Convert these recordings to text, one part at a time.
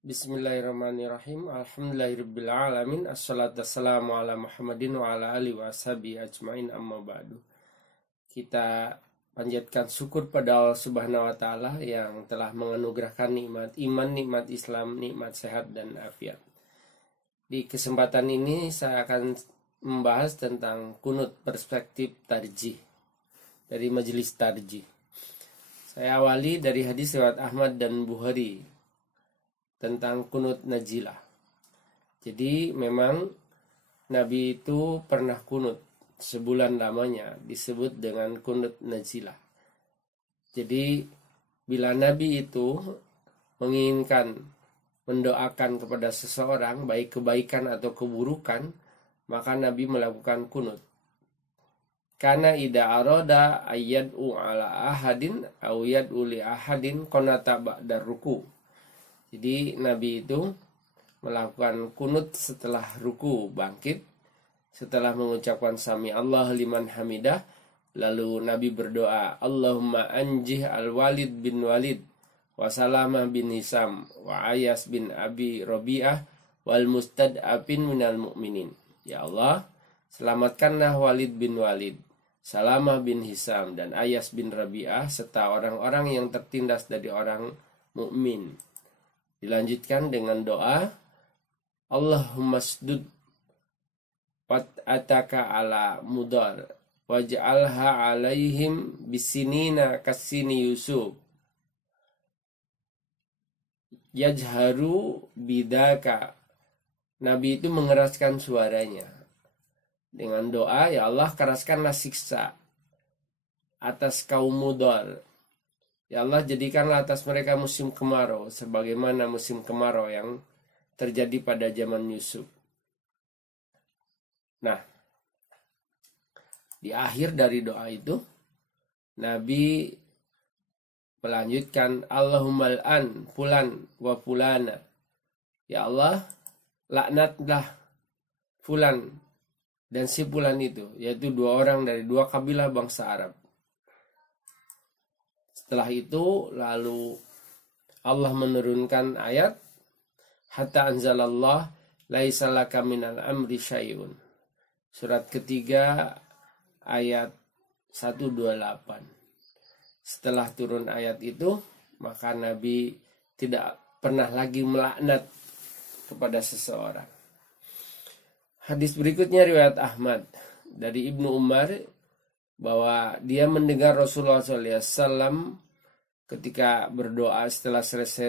Bismillahirrahmanirrahim. Alhamdulillahirrabbilalamin. Assalatu wassalamu ala Muhammadin wa ala alihi wa sahbihi ajmain, amma ba'du. Kita panjatkan syukur pada Allah Subhanahu wa taala yang telah menganugerahkan nikmat iman, nikmat Islam, nikmat sehat dan afiat. Di kesempatan ini saya akan membahas tentang kunut perspektif tarjih dari majelis tarjih. Saya awali dari hadis riwayat Ahmad dan Bukhari tentang kunut najilah. Jadi memang Nabi itu pernah kunut sebulan lamanya, disebut dengan kunut najilah. Jadi bila Nabi itu menginginkan mendoakan kepada seseorang baik kebaikan atau keburukan, maka Nabi melakukan kunut. Karena ida aroda ayyad'u ala ahadin aw yad'u li ahadin qanata ba'da ruku. Jadi Nabi itu melakukan kunut setelah ruku bangkit, setelah mengucapkan sami Allah liman hamidah, lalu Nabi berdoa, Allahumma anjih al-Walid bin Walid, wa Salamah bin Hisam, wa Ayas bin Abi Robi'ah, wal mustad'afin minal mu'minin. Ya Allah, selamatkanlah Walid bin Walid, Salamah bin Hisam, dan Ayas bin Rabi'ah, serta orang-orang yang tertindas dari orang mukmin. Dilanjutkan dengan doa, Allahumma sdud ataka ala mudar waj'alha alaihim bisinina kasini Yusuf yajharu bidaka. Nabi itu mengeraskan suaranya dengan doa, ya Allah keraskanlah siksa atas kaum Mudar. Ya Allah, jadikanlah atas mereka musim kemarau sebagaimana musim kemarau yang terjadi pada zaman Yusuf. Nah, di akhir dari doa itu Nabi melanjutkan, Allahumma al'an fulan wa fulana. Ya Allah, laknatlah fulan dan si fulan itu, yaitu dua orang dari dua kabilah bangsa Arab. Setelah itu lalu Allah menurunkan ayat, hatta anzalallah laisa laka minal amri syai'un. Surat ketiga ayat 128. Setelah turun ayat itu, maka Nabi tidak pernah lagi melaknat kepada seseorang. Hadis berikutnya riwayat Ahmad dari Ibnu Umar, bahwa dia mendengar Rasulullah SAW ketika berdoa setelah selesai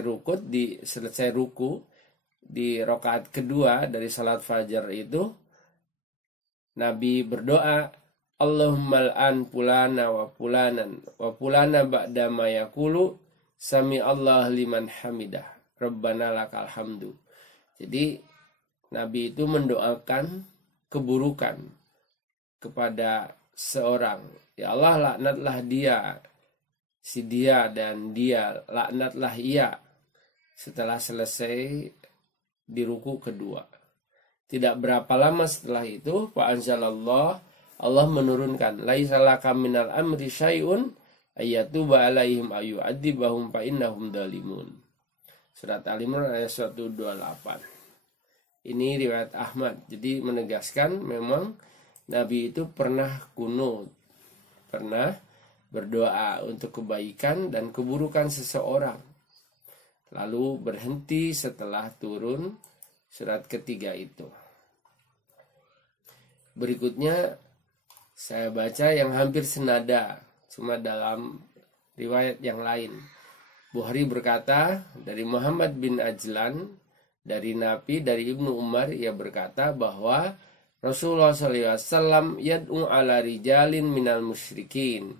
ruku di rakaat kedua dari salat fajar itu, Nabi berdoa, Allahumma al'an pulana wa pulana ba'da ma yaqulu sami Allah liman hamidah rabbana lakal hamdu. Jadi Nabi itu mendoakan keburukan kepada seorang. Ya Allah, laknatlah dia, si dia dan dia, laknatlah ia, setelah selesai di ruku kedua. Tidak berapa lama setelah itu, fa'anzalallah, Allah menurunkan, laisa laka minal amri syai'un ayyatuba alaihim ayyu'adzibahum fa'innahum dzalimun. Surat Al-Imran ayat 128. Ini riwayat Ahmad. Jadi menegaskan memang Nabi itu pernah kunut, pernah berdoa untuk kebaikan dan keburukan seseorang. Lalu berhenti setelah turun surat ketiga itu. Berikutnya saya baca yang hampir senada, cuma dalam riwayat yang lain. Bukhari berkata dari Muhammad bin Ajlan, dari Nabi, dari Ibnu Umar, ia berkata bahwa Rasulullah SAW yad'u ala rijalin minal musyrikin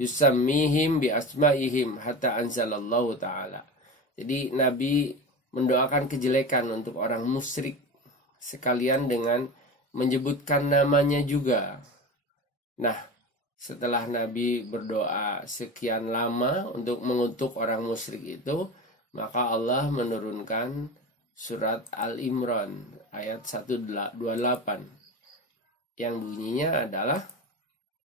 yusammihim bi asma'ihim hatta anzalallahu ta'ala. Jadi Nabi mendoakan kejelekan untuk orang musyrik sekalian dengan menyebutkan namanya juga. Nah, setelah Nabi berdoa sekian lama untuk mengutuk orang musyrik itu, maka Allah menurunkan surat Al-Imran ayat 128 yang bunyinya adalah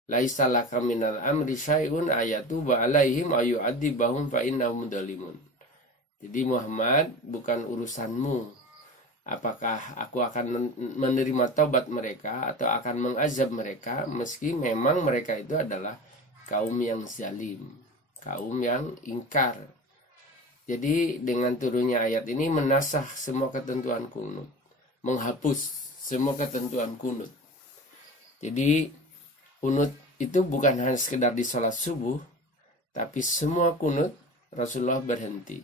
laisa laka minal amri syai'un ayatuba alaihim ayyu'adzibahum fa innahum dzalimun. Jadi Muhammad, bukan urusanmu apakah aku akan menerima taubat mereka atau akan mengazab mereka, meski memang mereka itu adalah kaum yang zalim, kaum yang ingkar. Jadi dengan turunnya ayat ini menasah semua ketentuan kunut, menghapus semua ketentuan kunut. Jadi kunut itu bukan hanya sekedar di sholat subuh, tapi semua kunut Rasulullah berhenti.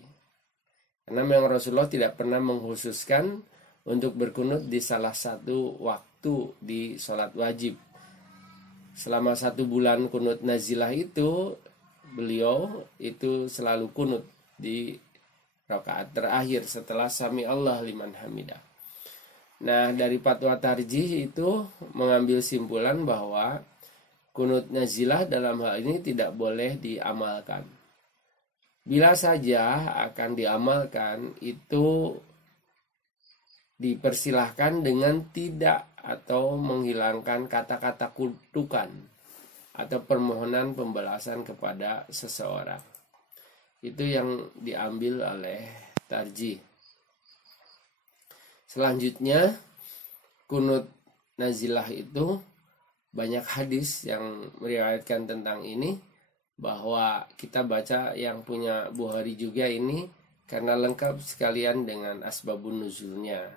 Karena memang Rasulullah tidak pernah mengkhususkan untuk berkunut di salah satu waktu di sholat wajib. Selama 1 bulan kunut nazilah itu, beliau itu selalu kunut di rakaat terakhir setelah sami Allah liman hamidah. Nah, dari fatwa tarjih itu mengambil simpulan bahwa kunut nazilah dalam hal ini tidak boleh diamalkan. Bila saja akan diamalkan, itu dipersilahkan dengan tidak atau menghilangkan kata-kata kutukan atau permohonan pembalasan kepada seseorang. Itu yang diambil oleh tarjih. Selanjutnya, kunut nazilah itu banyak hadis yang meriwayatkan tentang ini, bahwa kita baca yang punya Bukhari juga ini karena lengkap sekalian dengan asbabun nuzulnya.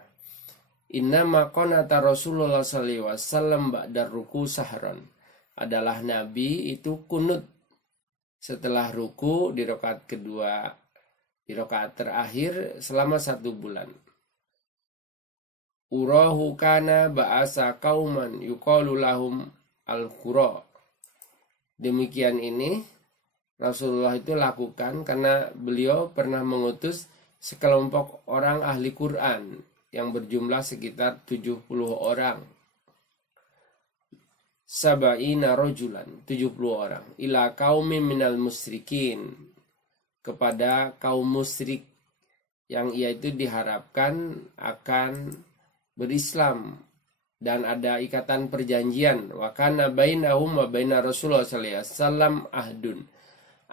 Inna maqanata Rasulullah sallallahu alaihi wasallam ba'da ruku sahron. Adalah Nabi itu kunut setelah ruku di rakaat kedua, di rakaat terakhir selama 1 bulan. Urahu kana ba'asa qauman yuqalu lahum al-qura. Demikian ini Rasulullah itu lakukan karena beliau pernah mengutus sekelompok orang ahli Quran yang berjumlah sekitar 70 orang. Sab'ina rajulan, 70 orang. Ila qaumin minal musyrikin, kepada kaum musyrik yang ia itu diharapkan akan berislam dan ada ikatan perjanjian. Wa kana bainahum wa baina Rasulullah sallallahu alaihi wasallam ahdun.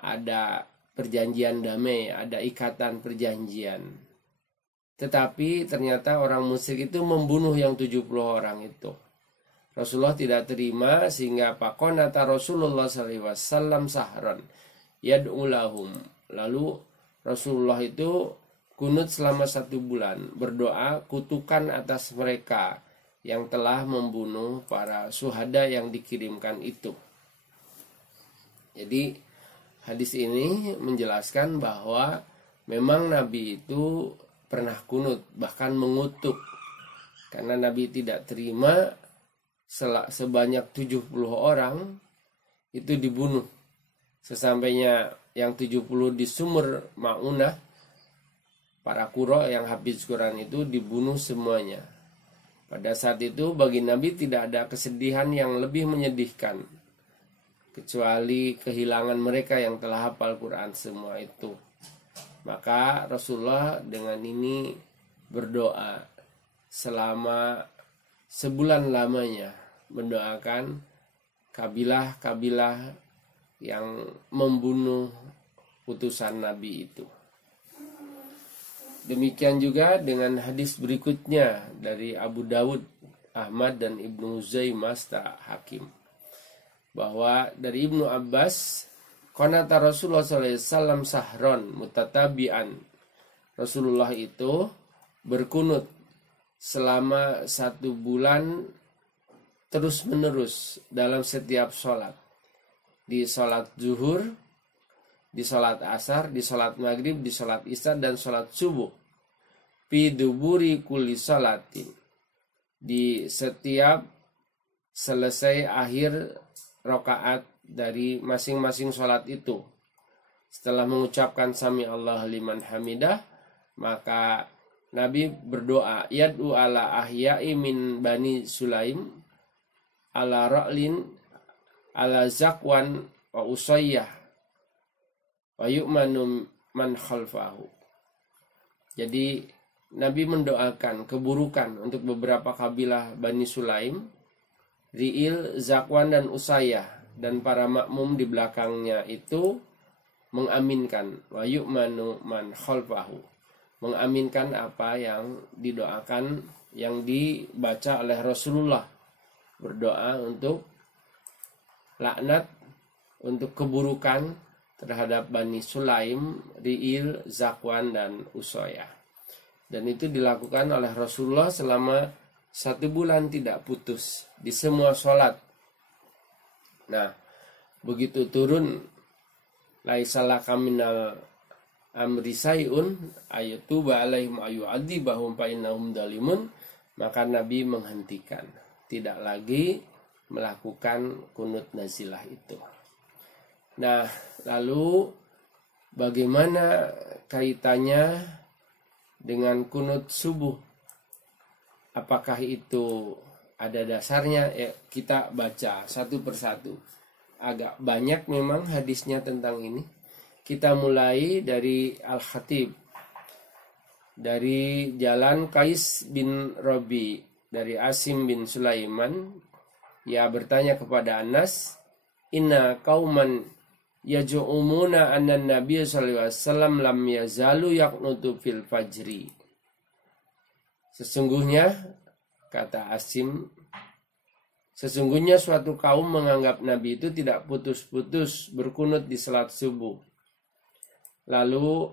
Ada perjanjian damai, ada ikatan perjanjian. Tetapi ternyata orang musyrik itu membunuh yang 70 orang itu. Rasulullah tidak terima sehingga faqanata Rasulullah sallallahu alaihi wasallam sahran yad'u lahum. Lalu Rasulullah itu kunut selama 1 bulan, berdoa kutukan atas mereka yang telah membunuh para syuhada yang dikirimkan itu. Jadi hadis ini menjelaskan bahwa memang Nabi itu pernah kunut, bahkan mengutuk. Karena Nabi tidak terima sebanyak 70 orang itu dibunuh. Sesampainya yang 70 di sumur Ma'unah, para Qura yang hafiz Quran itu dibunuh semuanya. Pada saat itu bagi Nabi tidak ada kesedihan yang lebih menyedihkan kecuali kehilangan mereka yang telah hafal Quran semua itu. Maka Rasulullah dengan ini berdoa selama sebulan lamanya, mendoakan kabilah-kabilah yang membunuh utusan Nabi itu. Demikian juga dengan hadis berikutnya dari Abu Dawud, Ahmad dan Ibnu Huzaimah Hakim, bahwa dari Ibnu Abbas, qanata Rasulullah sallallahu alaihi wasallam sahron mutatabi'an. Rasulullah itu berkunut selama 1 bulan terus menerus dalam setiap sholat. Di sholat zuhur, di sholat asar, di sholat maghrib, di sholat isya dan sholat subuh. Fi duburi kulli sholatin. Di setiap selesai akhir rakaat dari masing-masing sholat itu, setelah mengucapkan sami Allah liman hamidah, maka Nabi berdoa, yad'u ala ahya'i min bani Sulaim, ala ra'lin, ala zakwan wa usayyah, wa yu'manu man khalfahu. Jadi Nabi mendoakan keburukan untuk beberapa kabilah Bani Sulaim, Ri'il, Zakwan dan Usayyah, dan para makmum di belakangnya itu mengaminkan wa yu'manu man khalfahu. mengaminkan apa yang didoakan, yang dibaca oleh Rasulullah. Berdoa untuk laknat, untuk keburukan terhadap Bani Sulaim, Ri'il, Zakwan, dan Usoyah. Dan itu dilakukan oleh Rasulullah selama 1 bulan tidak putus di semua sholat. Nah, begitu turun laisalaka minal amri sayun ayatuba alaihim ayu'adzibahum fa innahum dzalimun, maka Nabi menghentikan, tidak lagi melakukan kunut nazilah itu. Nah, lalu bagaimana kaitannya dengan kunut subuh? Apakah itu ada dasarnya? Kita baca satu persatu. Agak banyak memang hadisnya tentang ini. Kita mulai dari Al-Khatib, dari jalan Qais bin Rabi, dari Asim bin Sulaiman. Ia bertanya kepada Anas, inna qauman yaj'umuna anna Nabi sallallahu alaihi wasallam lam yazalu yaqnutu fil fajri. Sesungguhnya, kata Asim, sesungguhnya suatu kaum menganggap Nabi itu tidak putus-putus berkunut di salat subuh. Lalu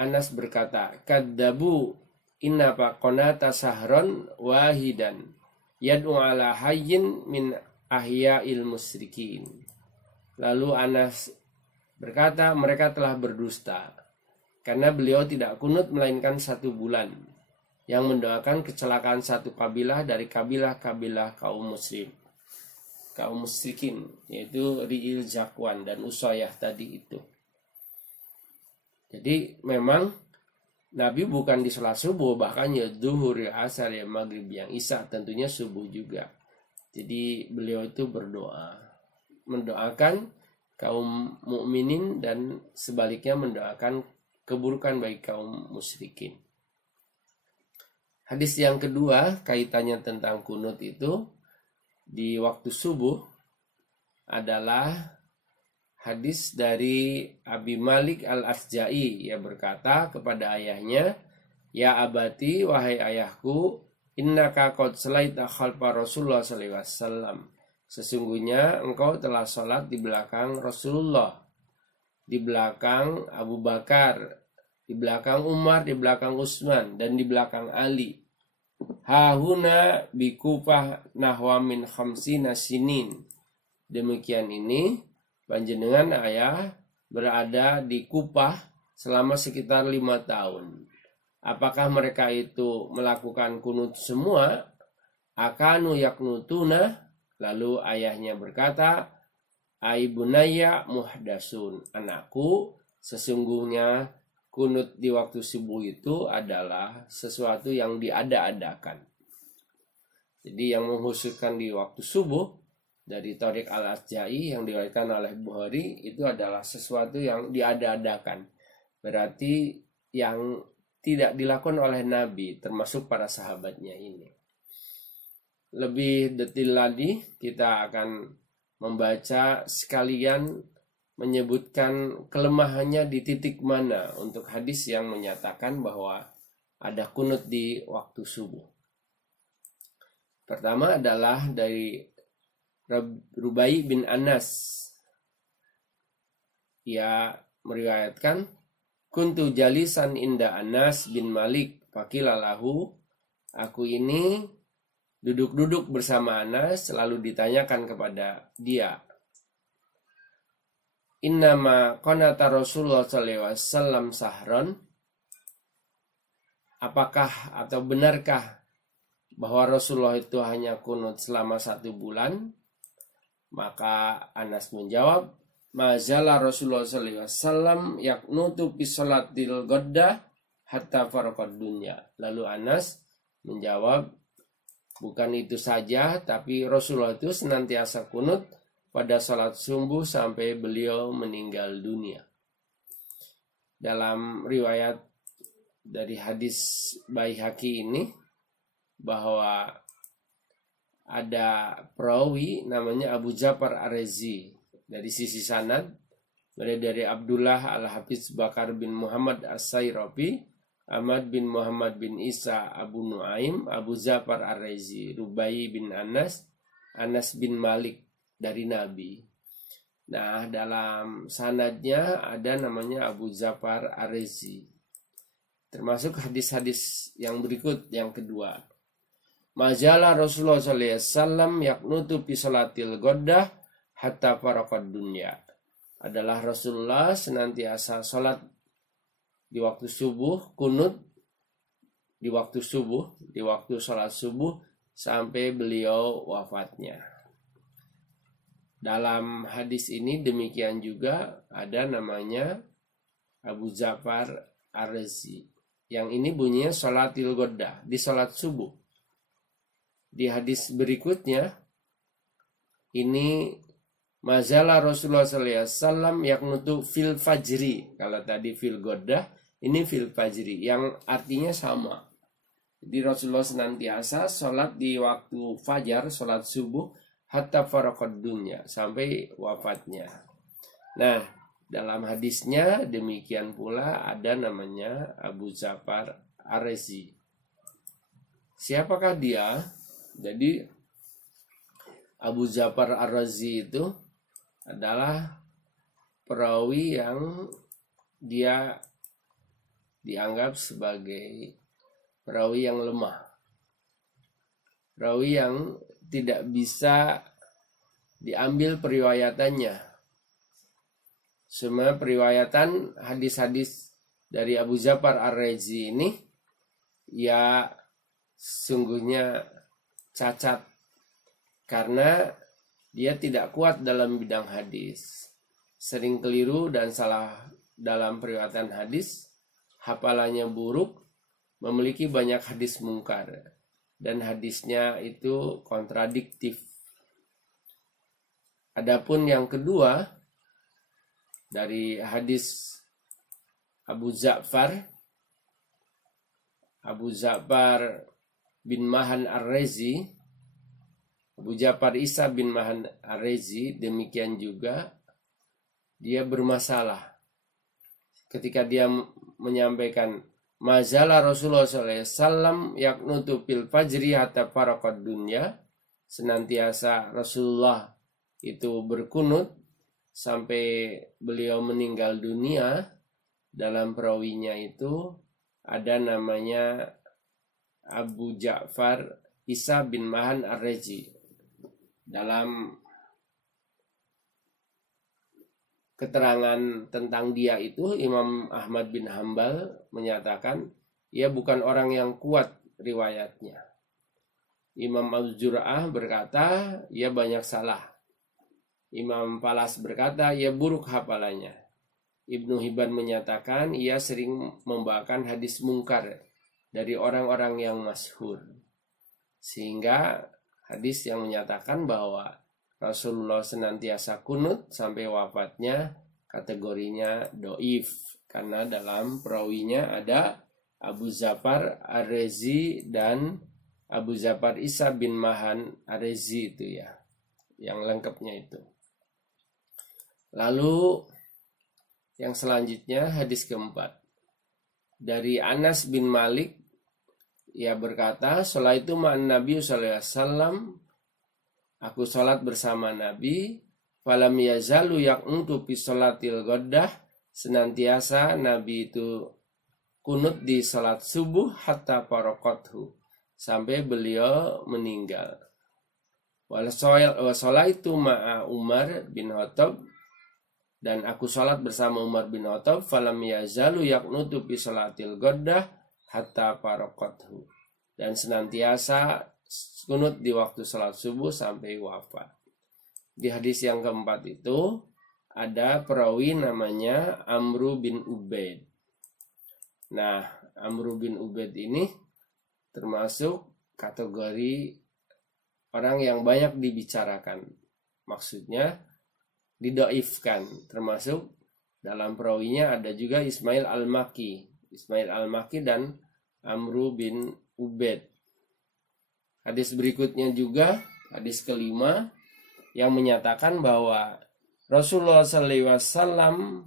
Anas berkata, kadzabu inna faqonata sahron wahidan yad'u ala hayyin min ahya'il musyrikin. Lalu Anas berkata, mereka telah berdusta karena beliau tidak kunut melainkan 1 bulan, yang mendoakan kecelakaan satu kabilah dari kabilah-kabilah kaum musyrikin, yaitu Ri'il, Zakwan, dan Usoyah tadi itu. Jadi memang Nabi bukan di sholat subuh, bahkan ya zuhur, ya asar, ya maghrib, yang isya, tentunya subuh juga. Jadi beliau itu berdoa, mendoakan kaum mukminin dan sebaliknya mendoakan keburukan bagi kaum musyrikin. Hadis yang kedua kaitannya tentang kunut itu di waktu subuh adalah hadis dari Abi Malik Al-Asja'i. Ia berkata kepada ayahnya, ya abati, wahai ayahku, innaka qad salaita khalfa Rasulullah sallallahu alaihi wasallam. Sesungguhnya engkau telah sholat di belakang Rasulullah, di belakang Abu Bakar, di belakang Umar, di belakang Utsman, dan di belakang Ali. Hahuna bi Kufah nahwa min khamsina sinin. Demikian ini panjenengan ayah berada di Kufah selama sekitar 5 tahun. Apakah mereka itu melakukan kunut semua? Akanu yaknutuna. Lalu ayahnya berkata, Aibunaya muhdasun. Anakku, sesungguhnya kunut di waktu subuh itu adalah sesuatu yang diada-adakan. Jadi yang menghususkan di waktu subuh dari Thariq Al-Asja'i yang diriwayatkan oleh Bukhari itu adalah sesuatu yang diada-adakan. Berarti yang tidak dilakukan oleh Nabi, termasuk para sahabatnya ini. Lebih detail lagi, kita akan membaca sekalian menyebutkan kelemahannya di titik mana untuk hadis yang menyatakan bahwa ada kunut di waktu subuh. Pertama adalah dari Rubai bin Anas. Ia meriwayatkan, kuntu jalisan inda Anas bin Malik faqilalahu, aku ini duduk-duduk bersama Anas, lalu ditanyakan kepada dia, innama qanata Rasulullah sallallahu alaihi wasallam sahron, apakah atau benarkah bahwa Rasulullah itu hanya kunut selama 1 bulan? Maka Anas menjawab, mazala Rasulullah sallallahu alaihi wasallam yaknutu fi salatil ghaddah hatta faraqad dunya. Lalu Anas menjawab, bukan itu saja, tapi Rasulullah itu senantiasa kunut pada salat subuh sampai beliau meninggal dunia. Dalam riwayat dari hadis Baihaqi ini, bahwa ada perawi namanya Abu Ja'far Ar-Razi. Dari sisi sanad, dari Abdullah Al-Hafiz Bakar bin Muhammad As-Sayrafi, Ahmad bin Muhammad bin Isa Abu Nuaim, Abu Zafar Ar-Razi, Rubai bin Anas, Anas bin Malik dari Nabi. Nah, dalam sanadnya ada namanya Abu Zafar Ar-Razi. Termasuk hadis-hadis yang berikut, yang kedua. Majala Rasulullah SAW yaknutu fi salatil ghaddah hatta faraqad dunya. Adalah Rasulullah senantiasa salat di waktu subuh, kunut di waktu subuh, di waktu salat subuh sampai beliau wafatnya. Dalam hadis ini demikian juga ada namanya Abu Zafar Ar-Razi. Yang ini bunyinya salatil ghaddah, di salat subuh. Di hadis berikutnya ini mazala Rasulullah SAW yaknutu fil fajri. Kalau tadi fil ghaddah, ini fil fajri yang artinya sama. Jadi Rasulullah senantiasa sholat di waktu fajar, sholat subuh hatta faraqad dunya, sampai wafatnya. Nah, dalam hadisnya demikian pula ada namanya Abu Zafar Ar-Razi. Siapakah dia? Jadi Abu Zafar Ar-Razi itu adalah perawi yang dia dianggap sebagai perawi yang lemah, perawi yang tidak bisa diambil periwayatannya. Semua periwayatan hadis-hadis dari Abu Zafar Ar-Razi ini ya sungguhnya cacat, karena dia tidak kuat dalam bidang hadis, sering keliru dan salah dalam periwayatan hadis, hafalannya buruk, memiliki banyak hadis mungkar, dan hadisnya itu kontradiktif. Adapun yang kedua, dari hadis Abu Zafar bin Mahan Ar-Razi, Abu Ja'far Isa bin Mahan Ar-Razi, demikian juga dia bermasalah ketika dia menyampaikan mazala Rasulullah SAW yaknutu fil fajri hatta faraqad dunya, senantiasa Rasulullah itu berkunut sampai beliau meninggal dunia. Dalam perawinya itu ada namanya Abu Ja'far Isa bin Mahan Ar-Razi. Dalam keterangan tentang dia itu, Imam Ahmad bin Hambal menyatakan ia bukan orang yang kuat riwayatnya. Imam Al-Jur'ah berkata ia banyak salah. Imam Falas berkata ia buruk hafalannya. Ibnu Hibban menyatakan ia sering membawakan hadis mungkar dari orang-orang yang masyhur. Sehingga hadis yang menyatakan bahwa Rasulullah senantiasa kunut sampai wafatnya kategorinya doif, karena dalam perawinya ada Abu Zafar Ar-Razi dan Abu Zafar Isa bin Mahan Ar-Razi itu ya, yang lengkapnya itu. Lalu yang selanjutnya hadis keempat dari Anas bin Malik, ia berkata, "Sholaitu ma'an Nabi sallallahu alaihi wasallam." Aku sholat bersama Nabi, falam yazalu yaknutu fi sholatil ghaddah, senantiasa Nabi itu kunut di sholat subuh hatta faraqathu, sampai beliau meninggal. Wa sholaitu ma'a Umar bin Khattab, dan aku sholat bersama Umar bin Khattab, falam yazalu yaknutu fi sholatil ghaddah hatta faraqathu, dan senantiasa kunut di waktu salat subuh sampai wafat. Di hadis yang keempat itu ada perawi namanya Amru bin Ubaid. Nah, Amru bin Ubaid ini termasuk kategori orang yang banyak dibicarakan. Maksudnya didoifkan. Termasuk dalam perawinya ada juga Ismail Al-Maki. Ismail Al-Maki dan Amru bin Ubaid. Hadis berikutnya juga, hadis kelima, yang menyatakan bahwa Rasulullah SAW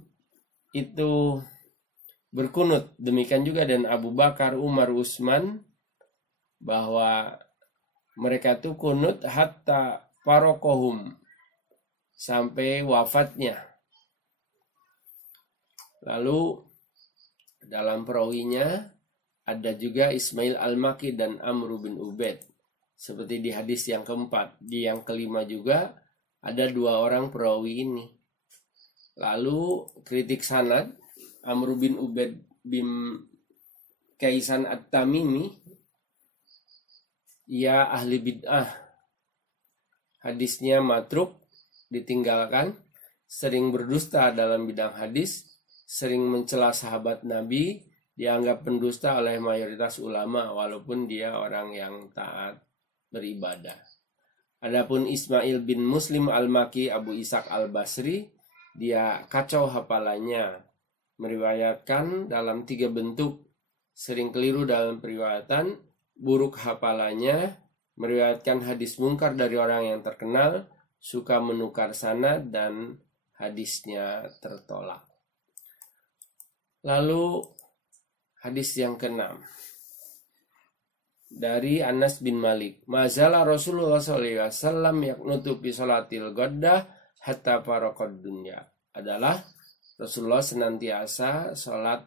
itu berkunut. Demikian juga dan Abu Bakar, Umar, Utsman, bahwa mereka itu kunut hatta farokohum, sampai wafatnya. Lalu dalam perawinya ada juga Ismail Al-Maki dan Amr bin Ubaid, seperti di hadis yang keempat. Di yang kelima juga ada 2 orang perawi ini. Lalu kritik sanad, Amr bin Ubaid bin Kaisan At-Tamimi, ia ahli bid'ah, hadisnya matruk, ditinggalkan, sering berdusta dalam bidang hadis, sering mencela sahabat Nabi, dianggap pendusta oleh mayoritas ulama walaupun dia orang yang taat beribadah. Adapun Ismail bin Muslim Al-Maki Abu Ishaq Al-Basri, dia kacau hafalannya, meriwayatkan dalam 3 bentuk, sering keliru dalam periwayatan, buruk hafalannya, meriwayatkan hadis mungkar dari orang yang terkenal, suka menukar sanad, dan hadisnya tertolak. Lalu hadis yang ke-6 dari Anas bin Malik, mazala Rasulullah SAW yaknutu fi salatil ghaddah hatta faraqad dunya, adalah Rasulullah senantiasa salat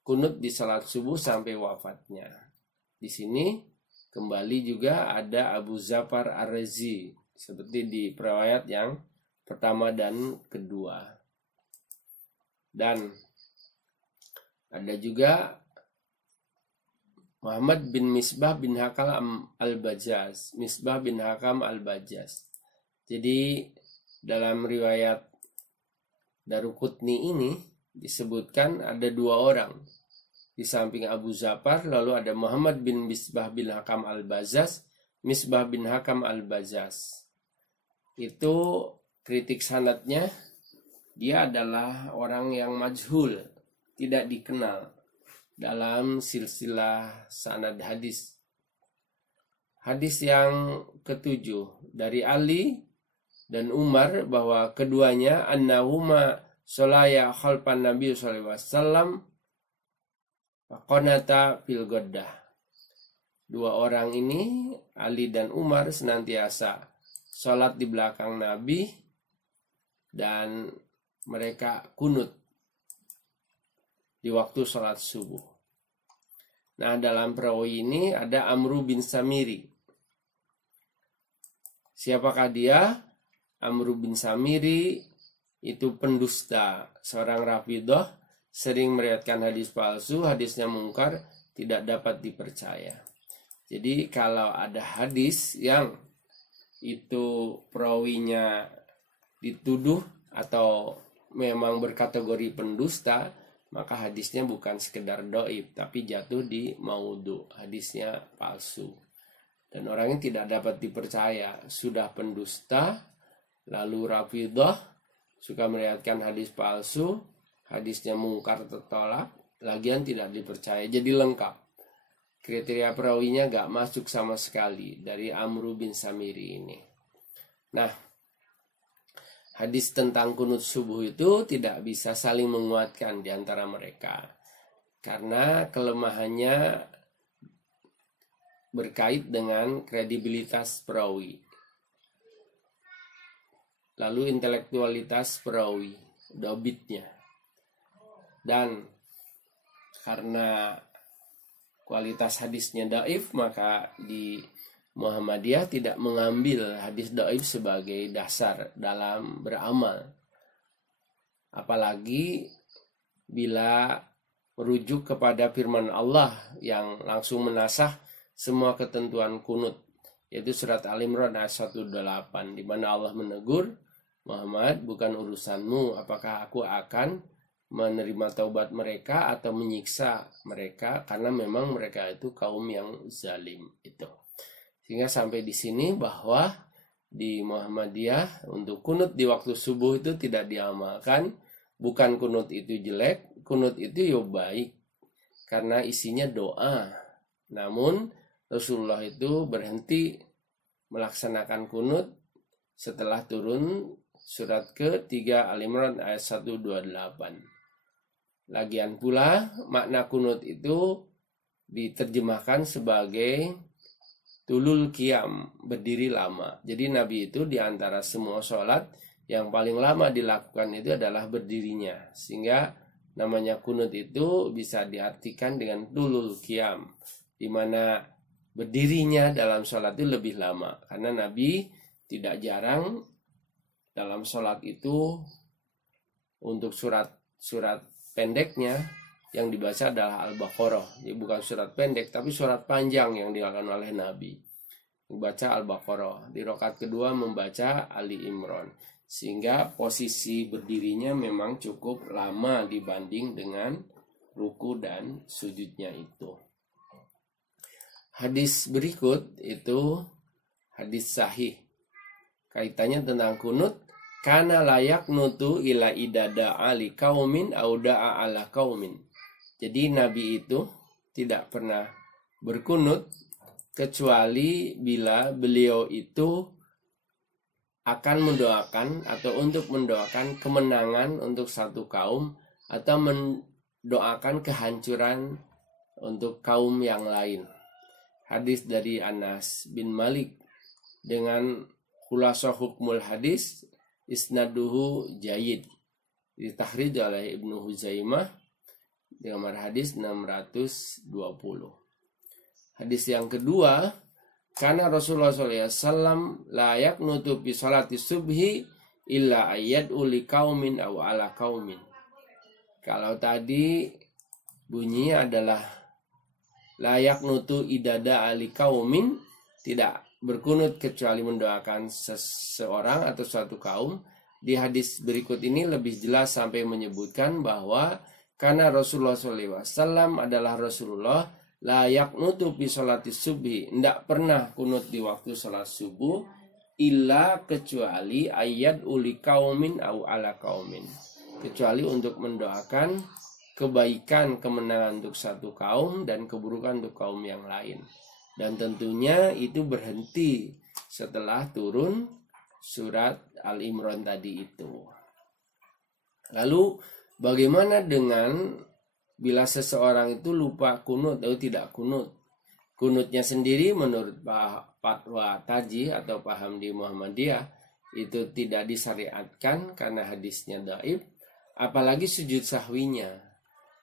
kunut di salat subuh sampai wafatnya. Di sini kembali juga ada Abu Zafar Ar-Razi, seperti di riwayat yang pertama dan kedua. Dan ada juga Muhammad bin Misbah bin Hakam Al-Bajaz, Misbah bin Hakam Al-Bajaz. Jadi dalam riwayat Daruqutni ini disebutkan ada 2 orang. Di samping Abu Zafar, lalu ada Muhammad bin Misbah bin Hakam Al-Bajaz, Misbah bin Hakam Al-Bajaz. Itu kritik sanadnya, dia adalah orang yang majhul, tidak dikenal dalam silsilah sanad hadis. Hadis yang ke-7 dari Ali dan Umar, bahwa keduanya annahuma sholaya khalfan Nabi sallallahu alaihi wasallam qanata fil ghaddah. 2 orang ini, Ali dan Umar, senantiasa sholat di belakang Nabi dan mereka kunut di waktu sholat subuh. Nah, dalam perawi ini ada Amru bin Samiri. Siapakah dia? Amru bin Samiri itu pendusta, seorang Rafidah, sering meriwayatkan hadis palsu, hadisnya mungkar, tidak dapat dipercaya. Jadi kalau ada hadis yang itu perawinya dituduh atau memang berkategori pendusta, maka hadisnya bukan sekedar dhaif, tapi jatuh di maudhu, hadisnya palsu. Dan orang yang tidak dapat dipercaya, sudah pendusta, lalu Rafidah, suka meriwayatkan hadis palsu, hadisnya mungkar tertolak, lagian tidak dipercaya, jadi lengkap. Kriteria perawinya gak masuk sama sekali dari Amru bin Samiri ini. Nah, hadis tentang kunut subuh itu tidak bisa saling menguatkan di antara mereka, karena kelemahannya berkait dengan kredibilitas perawi, lalu intelektualitas perawi, dobitnya. Dan karena kualitas hadisnya dhaif, maka di Muhammadiyah tidak mengambil hadis dhaif sebagai dasar dalam beramal. Apalagi bila merujuk kepada firman Allah yang langsung menasah semua ketentuan kunut, yaitu surat Al-Imran ayat 128, di mana Allah menegur, Muhammad, bukan urusanmu apakah aku akan menerima taubat mereka atau menyiksa mereka, karena memang mereka itu kaum yang zalim itu. Sehingga sampai di sini bahwa di Muhammadiyah untuk kunut di waktu subuh itu tidak diamalkan. Bukan kunut itu jelek, kunut itu ya baik karena isinya doa. Namun Rasulullah itu berhenti melaksanakan kunut setelah turun surat ke-3 Al-Imran ayat 128. Lagian pula makna kunut itu diterjemahkan sebagai tulul qiyam, berdiri lama. Jadi Nabi itu diantara semua sholat yang paling lama dilakukan itu adalah berdirinya. Sehingga namanya kunut itu bisa diartikan dengan tulul qiyam, di mana berdirinya dalam sholat itu lebih lama. Karena Nabi tidak jarang dalam sholat itu untuk surat pendeknya yang dibaca adalah Al-Baqarah. Jadi bukan surat pendek, tapi surat panjang yang dilakukan oleh Nabi. Membaca Al-Baqarah. Di rakaat kedua membaca Ali Imran. Sehingga posisi berdirinya memang cukup lama dibanding dengan ruku dan sujudnya itu. Hadis berikut itu hadis sahih. Kaitannya tentang kunut. Kana layak nutu ila idada ali kaumin auda'a ala kaumin. Jadi Nabi itu tidak pernah berkunut kecuali bila beliau itu akan mendoakan atau untuk mendoakan kemenangan untuk satu kaum atau mendoakan kehancuran untuk kaum yang lain. Hadis dari Anas bin Malik dengan khulasa hukmul hadis isnaduhu jayid, ditahrid oleh Ibnu Huzaimah di nomor hadis 620. Hadis yang kedua, karena Rasulullah SAW layak nutupi salati subhi illa ayat uli kaumin aw ala kaumin. Kalau tadi bunyinya adalah layak nutu idada ali kaumin, tidak berkunut kecuali mendoakan seseorang atau suatu kaum. Di hadis berikut ini lebih jelas sampai menyebutkan bahwa karena Rasulullah SAW adalah Rasulullah layak nutupi salati subhi, tidak pernah kunut di waktu salat subuh illa kecuali ayat uli kaumin au ala kaumin, kecuali untuk mendoakan kebaikan kemenangan untuk satu kaum dan keburukan untuk kaum yang lain. Dan tentunya itu berhenti setelah turun surat Al-Imran tadi itu. Lalu bagaimana dengan bila seseorang itu lupa kunut atau tidak kunut? Kunutnya sendiri menurut fatwa Taji atau paham di Muhammadiyah itu tidak disyariatkan karena hadisnya dhaif, apalagi sujud sahwinya.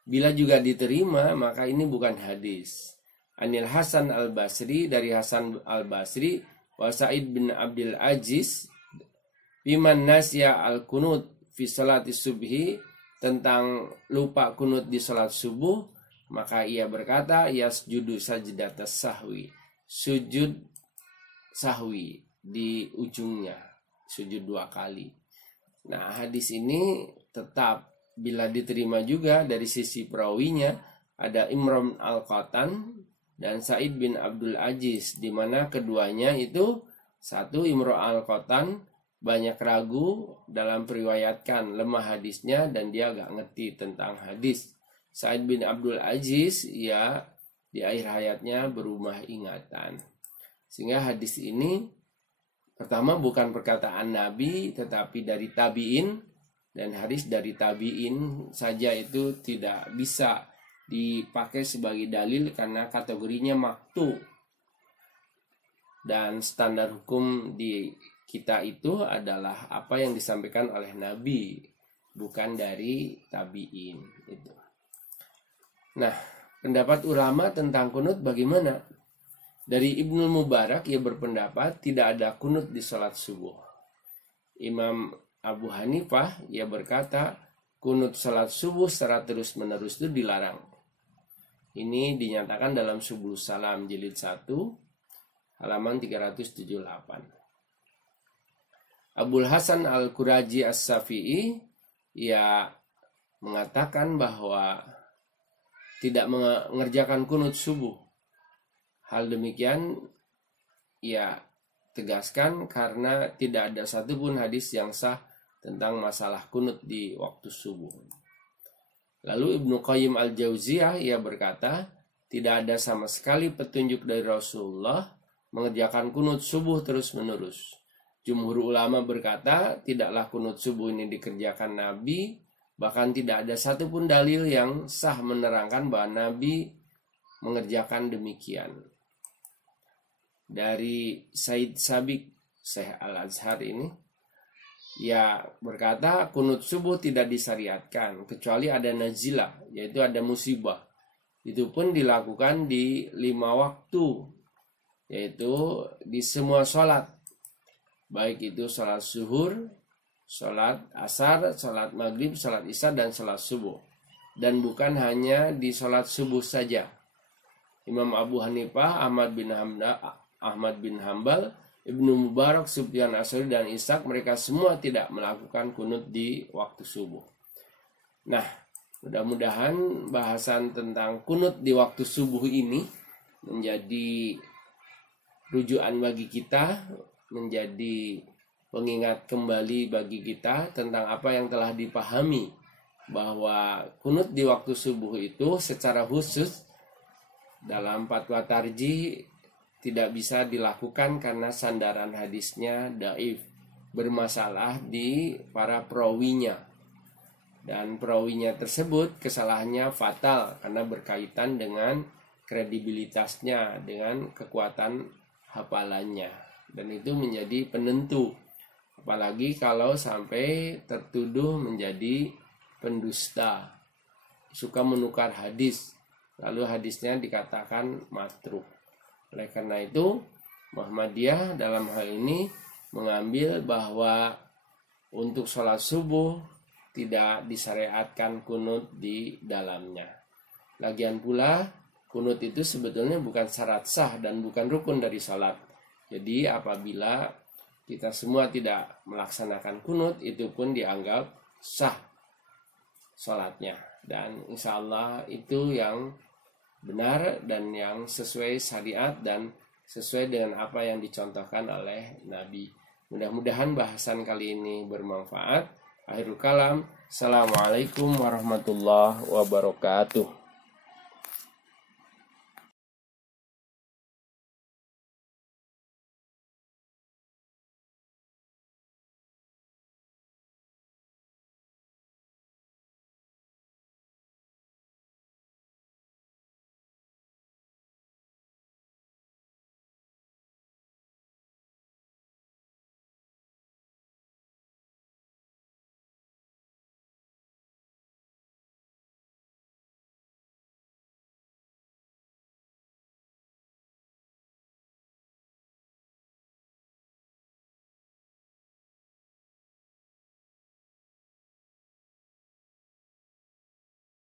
Bila juga diterima maka ini bukan hadis. Anil Hasan Al-Basri, dari Hasan Al-Basri, wa Sa'id bin Abdul Aziz biman nasya al-kunut fi salati subhi, tentang lupa kunut di salat subuh, maka ia berkata yasjudu sajdatas sahwi, sujud sahwi di ujungnya, sujud 2 kali. Nah, hadis ini tetap bila diterima juga dari sisi perawinya ada Imran Al-Qatan dan Sa'id bin Abdul Aziz, di mana keduanya itu, satu Imran Al-Qatan banyak ragu dalam periwayatkan, lemah hadisnya dan dia agak ngerti tentang hadis. Sa'id bin Abdul Aziz ya di akhir hayatnya berumah ingatan. Sehingga hadis ini pertama bukan perkataan Nabi tetapi dari tabi'in, dan hadis dari tabi'in saja itu tidak bisa dipakai sebagai dalil karena kategorinya maktu. Dan standar hukum di kita itu adalah apa yang disampaikan oleh Nabi, bukan dari tabi'in itu. Nah, pendapat ulama tentang kunut bagaimana? Dari Ibnu Mubarak ia berpendapat tidak ada kunut di salat subuh. Imam Abu Hanifah ia berkata kunut salat subuh secara terus-menerus itu dilarang. Ini dinyatakan dalam Subul Salam jilid 1 halaman 378. Abul Hasan Al-Quraji As-Safi'i ia mengatakan bahwa tidak mengerjakan kunut subuh. Hal demikian ia tegaskan karena tidak ada satupun hadis yang sah tentang masalah kunut di waktu subuh. Lalu Ibnu Qayyim Al-Jauziyah ia berkata, tidak ada sama sekali petunjuk dari Rasulullah mengerjakan kunut subuh terus-menerus. Jumhur ulama berkata, tidaklah kunut subuh ini dikerjakan Nabi Bahkan tidak ada satupun dalil yang sah menerangkan bahwa Nabi mengerjakan demikian. Dari Said Sabiq, Syekh Al-Azhar ini, ya berkata kunut subuh tidak disyariatkan kecuali ada nazilah, yaitu ada musibah. Itu pun dilakukan di 5 waktu, yaitu di semua sholat, baik itu sholat zuhur, sholat asar, sholat maghrib, sholat isya, dan sholat subuh. Dan bukan hanya di sholat subuh saja. Imam Abu Hanifah, Ahmad bin Hambal, Ibnu Mubarak, Sufyan Ats-Tsauri, dan Ishaq, mereka semua tidak melakukan kunut di waktu subuh. Nah, mudah-mudahan bahasan tentang kunut di waktu subuh ini menjadi rujukan bagi kita, menjadi pengingat kembali bagi kita tentang apa yang telah dipahami, bahwa kunut di waktu subuh itu secara khusus dalam fatwa tarjih tidak bisa dilakukan karena sandaran hadisnya dhaif, bermasalah di para perawinya. Dan perawinya tersebut kesalahannya fatal karena berkaitan dengan kredibilitasnya, dengan kekuatan hafalannya. Dan itu menjadi penentu. Apalagi kalau sampai tertuduh menjadi pendusta, suka menukar hadis, lalu hadisnya dikatakan matruk. Oleh karena itu, Muhammadiyah dalam hal ini mengambil bahwa untuk sholat subuh tidak disyariatkan kunut di dalamnya. Lagian pula, kunut itu sebetulnya bukan syarat sah dan bukan rukun dari sholat. Jadi apabila kita semua tidak melaksanakan kunut, itu pun dianggap sah sholatnya. Dan insya Allah itu yang benar dan yang sesuai syariat dan sesuai dengan apa yang dicontohkan oleh Nabi. Mudah-mudahan bahasan kali ini bermanfaat. Akhirul kalam. Assalamualaikum warahmatullahi wabarakatuh.